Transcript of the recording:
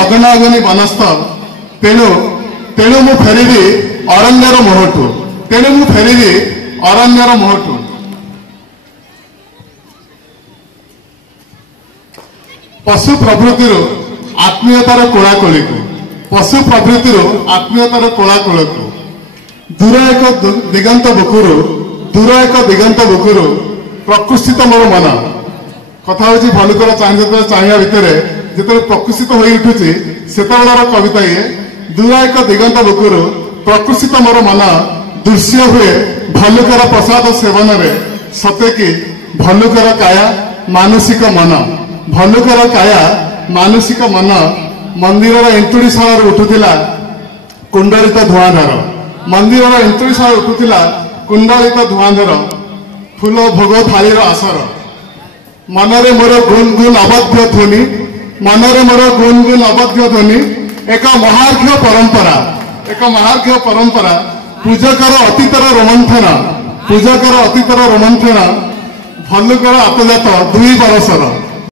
ଅଗନା ଅଗନି ବନସ୍ଥ ତେଣୁ ତେଣୁ ମୁଁ ଫେରିବି ଅରଣ୍ୟର ମୋହଠୁ ତେଣୁ ମୁଁ ଫେରିବି ଅରଣ୍ୟର ମୋହଠୁ। ପଶୁ ପ୍ରଭୃତିରୁ ଆତ୍ମୀୟତାର କୋଳାକୋଳିକୁ ପଶୁ ପ୍ରଭୃତିରୁ ଆତ୍ମୀୟତାର କୋଳାକୋଳକୁ ଦୂର ଏକ ଦିଗନ୍ତ ବୁକୁରୁ ପ୍ରକୃଷିତ ମୋର ମନ। କଥା ହଉଛି ଭଲୁକର ଚାହିଁବା ଭିତରେ ଯେତେବେଳେ ପ୍ରକୃଷିତ ହୋଇ ଉଠୁଛି ସେତେବେଳର କବିତା ଇଏ। ଦୂର ଏକ ଦିଗନ୍ତ ବୁକୁରୁ ପ୍ରକୃଷିତ ମୋର ମନ ଦୃଶ୍ୟ ହୁଏ ଭଲୁକର ପ୍ରସାଦ ସେବନରେ ସତେକି ଭଲୁକର କାୟା ମାନସିକ ମନ। ଭଲୁକର କାୟା ମାନସିକ ମନ ମନ୍ଦିରର ଏନ୍ତୁଡ଼ିଶାଳରୁ ଉଠୁଥିଲା କୁଣ୍ଡଳିତ ଧୂଆଁଧାର। ମନ୍ଦିରର ଏନ୍ତୁଡ଼ିଶାଳରୁ ଉଠୁଥିଲା କୁଣ୍ଡଳିତ ଧୂଆଁଧାର ଫୁଲ ଭୋଗ ଥାଳିର ଆସର। ମନରେ ମୋର ଗୁନ୍ ଗୁନ୍ ଅବଧ୍ୟ ଧ୍ୱନି ମନରେ ମୋର ଗୁନ୍ ଗୁନ୍ ଅବଧ୍ୟ ଧ୍ୱନି ଏକ ମହାର୍ଘ୍ୟ ପରମ୍ପରା ପୂଜକର ଅତୀତର ରୋମନ୍ଥନ ଭଲୁକର ଆତଜାତ 2 ବରଷର।